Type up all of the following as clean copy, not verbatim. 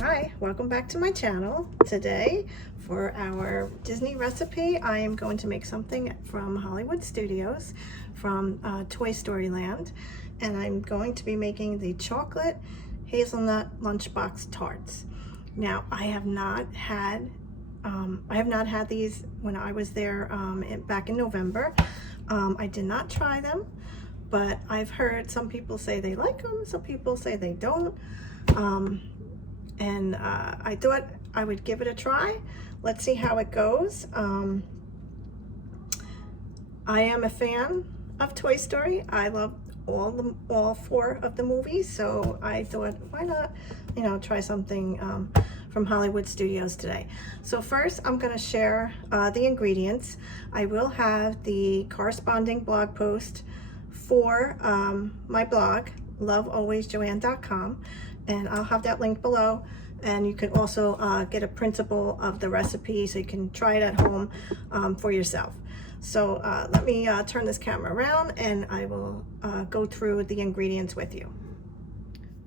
Hi, welcome back to my channel. Today for our Disney recipe, I am going to make something from Hollywood Studios from Toy Story Land, and I'm going to be making the chocolate hazelnut lunchbox tarts. Now, I have not had these when I was there back in November. I did not try them, but I've heard some people say they like them, some people say they don't. And I thought I would give it a try. Let's see how it goes. I am a fan of Toy Story. I love all four of the movies, so I thought, why not, try something from Hollywood Studios today. So first, I'm going to share the ingredients. I will have the corresponding blog post for my blog, lovealwaysjoann.com. And I'll have that link below, and you can also get a printable of the recipe so you can try it at home for yourself. So let me turn this camera around and I will go through the ingredients with you.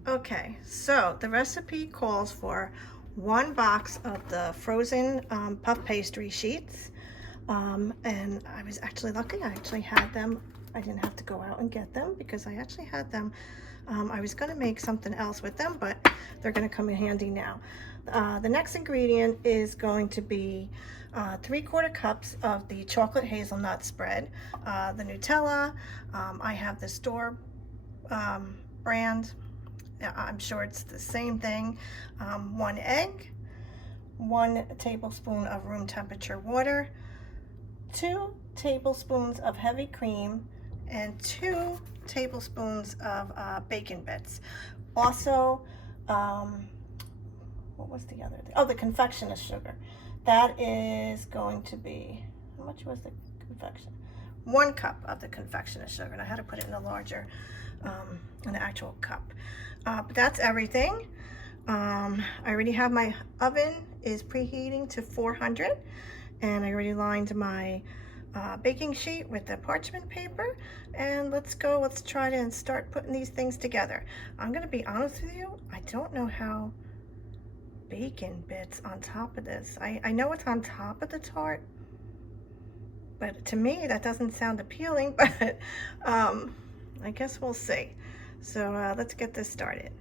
Okay, so the recipe calls for 1 box of the frozen puff pastry sheets, and I was actually lucky. I actually had them. I didn't have to go out and get them because I actually had them. I was going to make something else with them, but they're going to come in handy now. The next ingredient is going to be 3/4 cups of the chocolate hazelnut spread, the Nutella. I have the store brand. I'm sure it's the same thing. 1 egg, 1 tablespoon of room temperature water, 2 tablespoons of heavy cream, and 2 tablespoons of bacon bits. Also, what was the other thing? Oh, the confectioner sugar. That is going to be, how much was the confection? 1 cup of the confectioner sugar, and I had to put it in a larger, an actual cup. But that's everything. I already have my oven is preheating to 400, and I already lined my baking sheet with the parchment paper, and let's try to start putting these things together. I'm gonna be honest with you, I don't know how bacon bits on top of this. I know it's on top of the tart, but to me that doesn't sound appealing, but I guess we'll see. So let's get this started.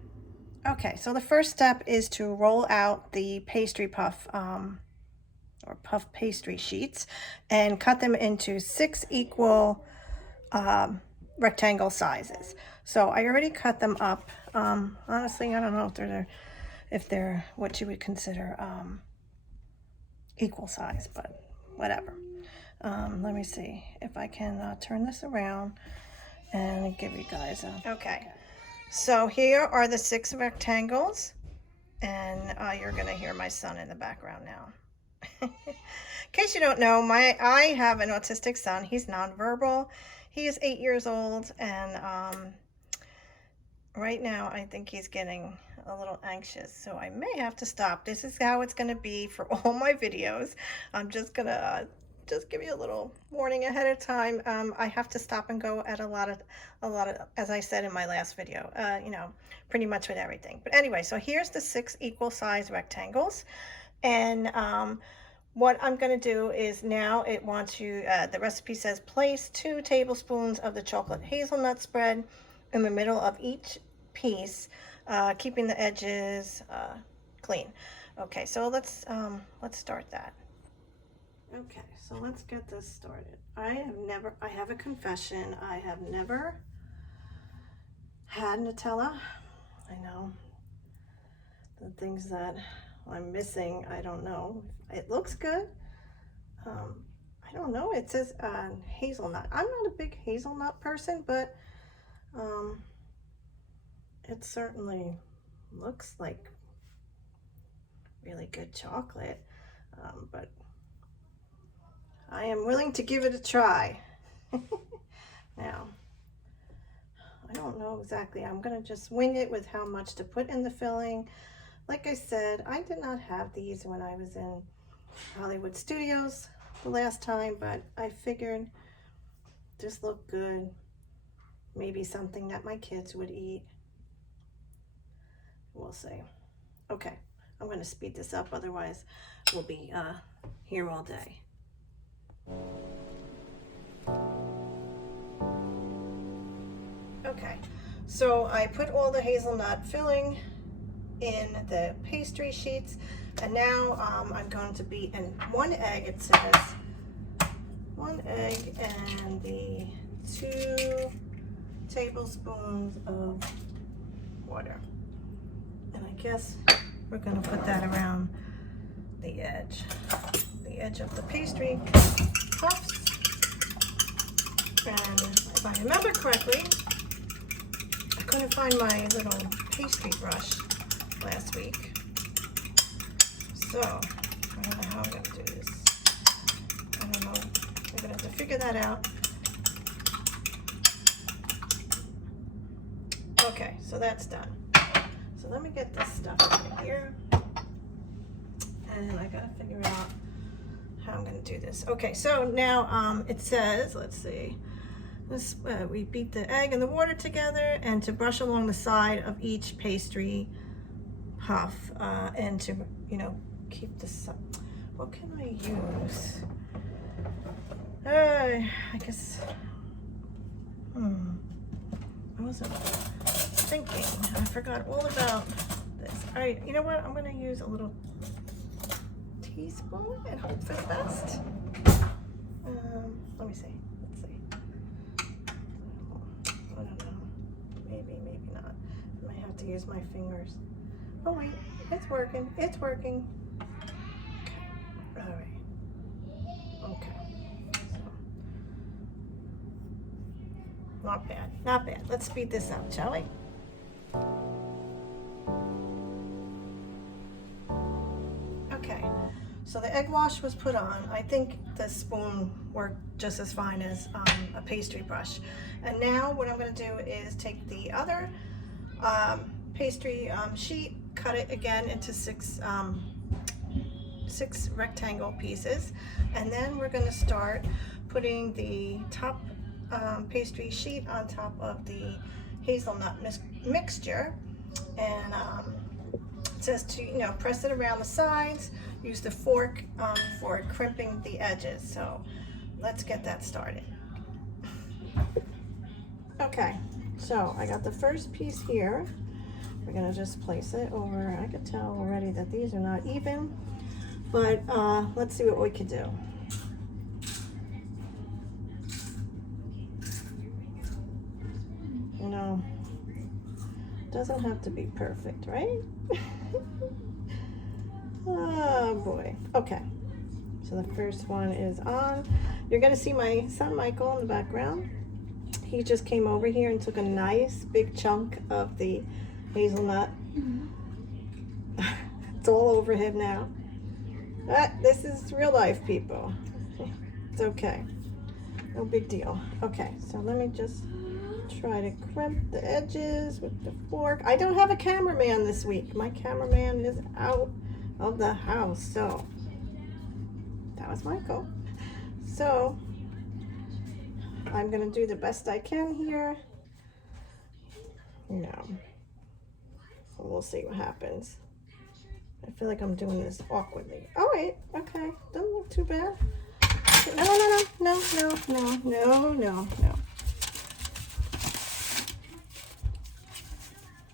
Okay, so the first step is to roll out the pastry puff or puff pastry sheets and cut them into 6 equal rectangle sizes. So I already cut them up. Honestly, I don't know if they're what you would consider equal size, but whatever. Let me see if I can turn this around and give you guys a... Okay, so here are the 6 rectangles, and you're gonna hear my son in the background now. In case you don't know, I have an autistic son. He's nonverbal. He is 8 years old, and right now I think he's getting a little anxious, so I may have to stop. This is how it's going to be for all my videos. I'm just gonna just give you a little warning ahead of time. I have to stop and go at a lot of, as I said in my last video, pretty much with everything. But anyway, so here's the 6 equal size rectangles. And what I'm going to do is now it wants you, the recipe says place 2 tablespoons of the chocolate hazelnut spread in the middle of each piece, keeping the edges clean. Okay, so let's start that. Okay, so let's get this started. I have a confession. I have never had Nutella. I know the things that I'm missing, I don't know. It looks good. I don't know. It says hazelnut. I'm not a big hazelnut person, but it certainly looks like really good chocolate. But I am willing to give it a try. Now, I don't know exactly. I'm gonna just wing it with how much to put in the filling. Like I said, I did not have these when I was in Hollywood Studios the last time, but I figured this looked good. Maybe something that my kids would eat. We'll see. Okay, I'm going to speed this up, otherwise we'll be here all day. Okay, so I put all the hazelnut filling in the pastry sheets, and now I'm going to beat in 1 egg. It says 1 egg and the 2 tablespoons of water, and I guess we're going to put that around the edge of the pastry puffs. And if I remember correctly, I couldn't find my little pastry brush last week, so I don't know how I'm going to do this. I don't know. I'm going to have to figure that out. Okay, so that's done. So let me get this stuff over here, and I got to figure out how I'm going to do this. Okay, so now it says, let's see. This, we beat the egg and the water together, and to brush along the side of each pastry puff, and to, you know, keep this up. What can I use? I guess, I wasn't thinking. I forgot all about this. All right, you know what? I'm going to use a little teaspoon and hope for the best. Let me see. Let's see. I don't know. Maybe not. I might have to use my fingers. Oh wait, it's working. It's working. Okay. All right. Okay. So, not bad. Not bad. Let's speed this up, shall we? Okay. So the egg wash was put on. I think the spoon worked just as fine as a pastry brush. And now what I'm going to do is take the other pastry sheet, cut it again into 6 rectangle pieces, and then we're going to start putting the top pastry sheet on top of the hazelnut mixture, and it says to, you know, press it around the sides, use the fork for crimping the edges. So let's get that started. Okay, so I got the first piece here. We're gonna just place it over. I could tell already that these are not even, but let's see what we could do. You know, doesn't have to be perfect, right? Oh boy. Okay, so the first one is on. You're gonna see my son Michael in the background. He just came over here and took a nice big chunk of the hazelnut. It's all over him now. This is real life, people. It's okay. No big deal. Okay, so let me just try to crimp the edges with the fork. I don't have a cameraman this week. My cameraman is out of the house, so that was Michael. So I'm gonna do the best I can here. You know, so we'll see what happens. I feel like I'm doing this awkwardly. Oh wait, okay, doesn't look too bad. No.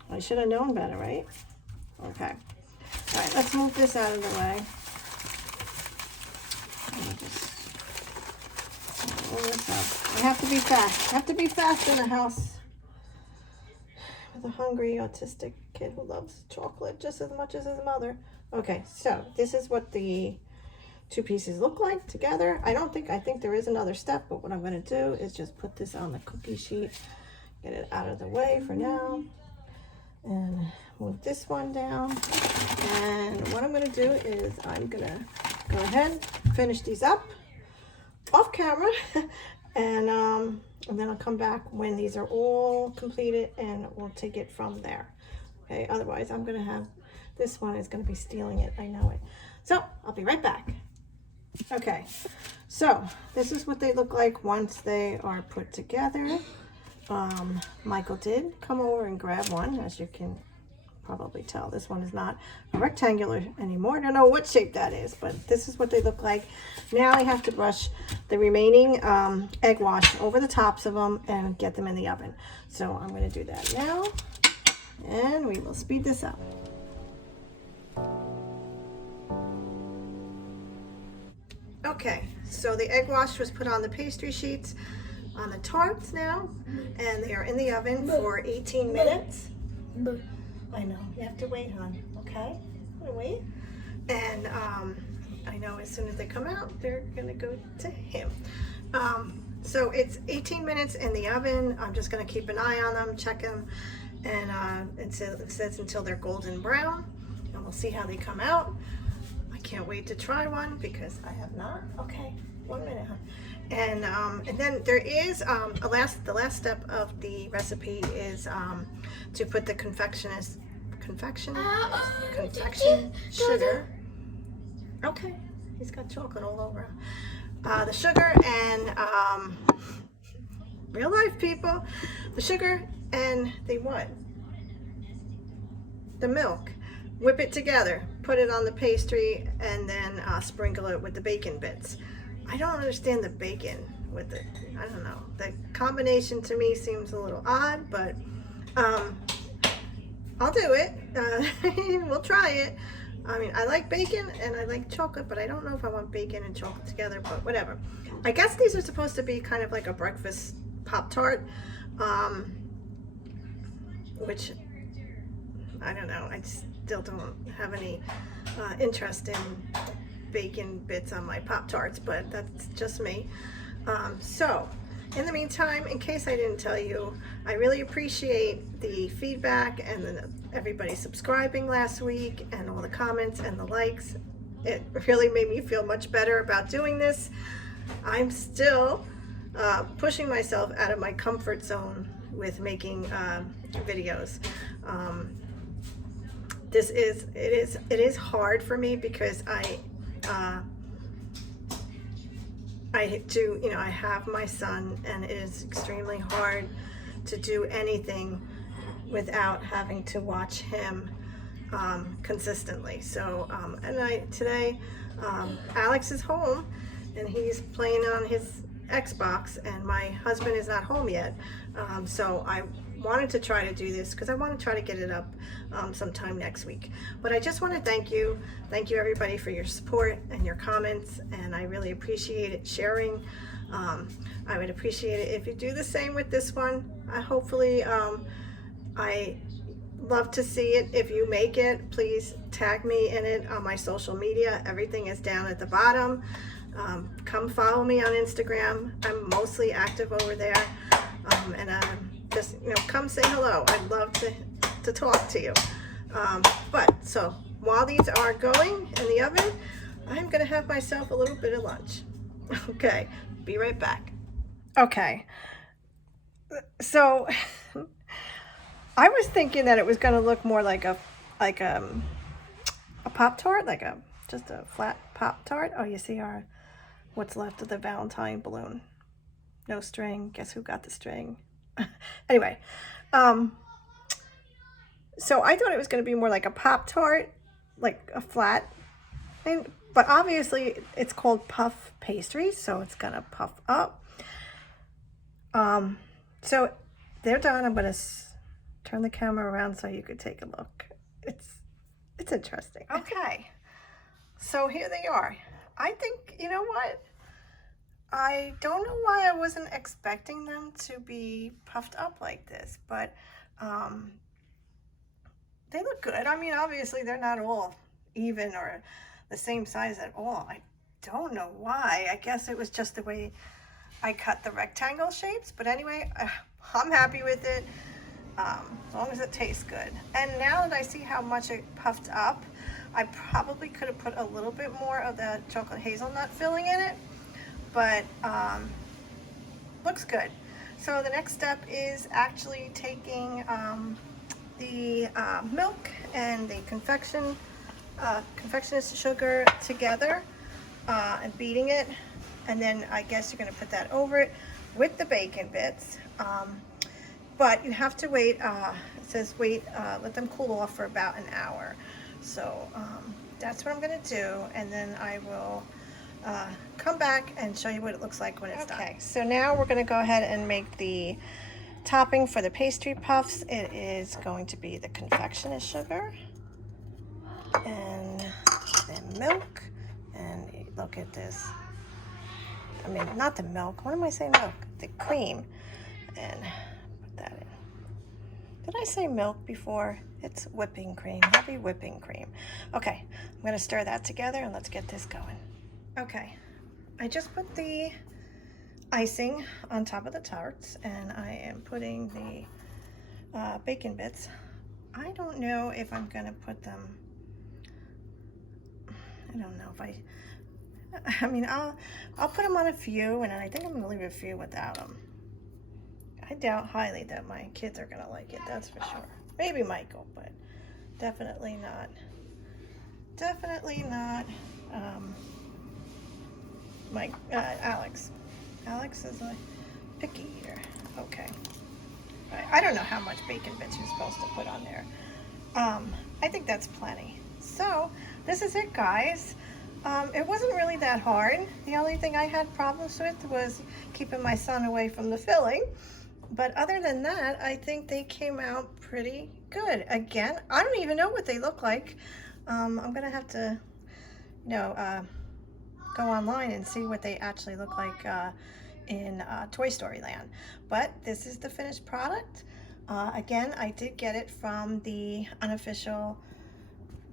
I should have known better, right? Okay. All right, let's move this out of the way. Let me just roll this up. I have to be fast. I have to be fast in the house with a hungry autistic kid who loves chocolate just as much as his mother. Okay, so this is what the 2 pieces look like together. I think there is another step, but what I'm going to do is just put this on the cookie sheet, get it out of the way for now, and move this one down. And what I'm going to do is I'm going to go ahead, finish these up off camera, and then I'll come back when these are all completed, and we'll take it from there. Okay, otherwise I'm going to have, this one is going to be stealing it. I know it. So I'll be right back. Okay, so this is what they look like once they are put together. Michael did come over and grab one, as you can probably tell. This one is not a rectangular anymore. I don't know what shape that is, but this is what they look like. Now I have to brush the remaining egg wash over the tops of them and get them in the oven. So I'm going to do that now, and we will speed this up. Okay, so the egg wash was put on the pastry sheets on the tarts now, and they are in the oven for 18 minutes. I know, you have to wait, hon, okay? I'm gonna wait. And I know as soon as they come out, they're gonna go to him. So it's 18 minutes in the oven. I'm just gonna keep an eye on them, check them, and it says until they're golden brown, and we'll see how they come out. I can't wait to try one because I have not. Okay, 1 minute, huh? And then there is the last step of the recipe is to put the confection sugar. Okay, he's got chocolate all over him. The sugar and real life people, the sugar and the what? The milk. Whip it together, put it on the pastry, and then sprinkle it with the bacon bits. I don't understand the bacon with it. I don't know. The combination to me seems a little odd, but I'll do it. We'll try it. I mean, I like bacon and I like chocolate, but I don't know if I want bacon and chocolate together, but whatever. I guess these are supposed to be kind of like a breakfast Pop-Tart, which, I don't know. I still don't have any interest in bacon bits on my Pop-Tarts, but that's just me. So in the meantime, in case I didn't tell you, I really appreciate the feedback and everybody subscribing last week and all the comments and the likes. It really made me feel much better about doing this. I'm still pushing myself out of my comfort zone with making videos. It is hard for me because I have my son, and it is extremely hard to do anything without having to watch him consistently. So, today, Alex is home and he's playing on his Xbox, and my husband is not home yet. So I wanted to try to do this because I want to try to get it up sometime next week. But I just want to thank you everybody for your support and your comments, and I really appreciate it. Sharing, I would appreciate it if you do the same with this one. Hopefully, I love to see it. If you make it, please tag me in it on my social media. Everything is down at the bottom. Come follow me on Instagram. I'm mostly active over there, and just come say hello. I'd love to talk to you. But so while these are going in the oven, I'm gonna have myself a little bit of lunch. Okay, be right back. Okay, so I was thinking that it was gonna look more like a Pop-Tart, just a flat Pop-Tart. Oh, you see what's left of the Valentine balloon. No string. Guess who got the string? Anyway, so I thought it was going to be more like a Pop-Tart, like a flat thing, but obviously it's called puff pastry, so it's going to puff up. So they're done. I'm going to turn the camera around so you could take a look. It's interesting. Okay, so here they are. I think, you know what? I don't know why I wasn't expecting them to be puffed up like this, but they look good. I mean, obviously they're not all even or the same size at all. I don't know why. I guess it was just the way I cut the rectangle shapes, but anyway, I'm happy with it, as long as it tastes good. And now that I see how much it puffed up, I probably could have put a little bit more of the chocolate hazelnut filling in it, but looks good. So the next step is actually taking the milk and the confectionist sugar together and beating it, and then I guess you're going to put that over it with the bacon bits. but you have to wait, it says wait, let them cool off for about an hour. So that's what I'm gonna do, and then I will come back and show you what it looks like when it's done. Okay, so now we're gonna go ahead and make the topping for the pastry puffs. It is going to be the confectioner sugar and the milk, and look at this. I mean, not the milk. What am I saying? Milk. The cream. And put that in. Did I say milk before? It's whipping cream. Heavy whipping cream. Okay, I'm going to stir that together and let's get this going. Okay, I just put the icing on top of the tarts, and I am putting the bacon bits. I don't know if I'm going to put them. I don't know if I mean, I'll put them on a few, and I think I'm gonna leave a few without them. I doubt highly that my kids are gonna like it, that's for sure. Maybe Michael, but definitely not. Definitely not Alex. Alex is a picky eater. Okay. I don't know how much bacon bits you're supposed to put on there. I think that's plenty. So this is it, guys. It wasn't really that hard. The only thing I had problems with was keeping my son away from the filling. But other than that, I think they came out pretty good. Again, I don't even know what they look like. I'm gonna have to, go online and see what they actually look like in Toy Story Land. But this is the finished product. Again, I did get it from the unofficial,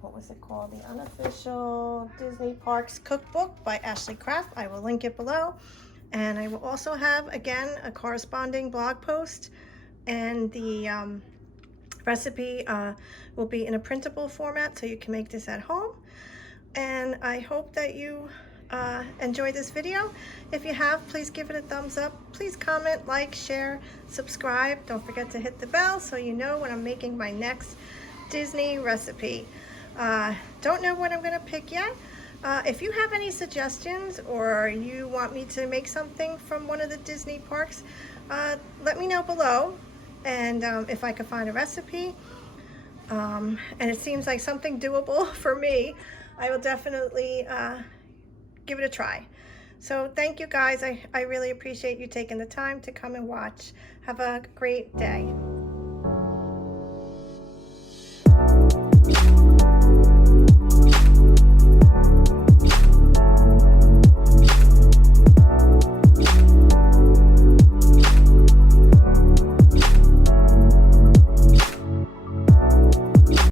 what was it called? The Unofficial Disney Parks Cookbook by Ashley Kraft. I will link it below. And I will also have, again, a corresponding blog post. And the recipe will be in a printable format, so you can make this at home. And I hope that you enjoy this video. If you have, please give it a thumbs up. Please comment, like, share, subscribe. Don't forget to hit the bell so you know when I'm making my next Disney recipe. Don't know what I'm gonna pick yet. If you have any suggestions, or you want me to make something from one of the Disney parks, let me know below. And if I could find a recipe, and it seems like something doable for me, I will definitely give it a try. So thank you guys. I really appreciate you taking the time to come and watch. Have a great day.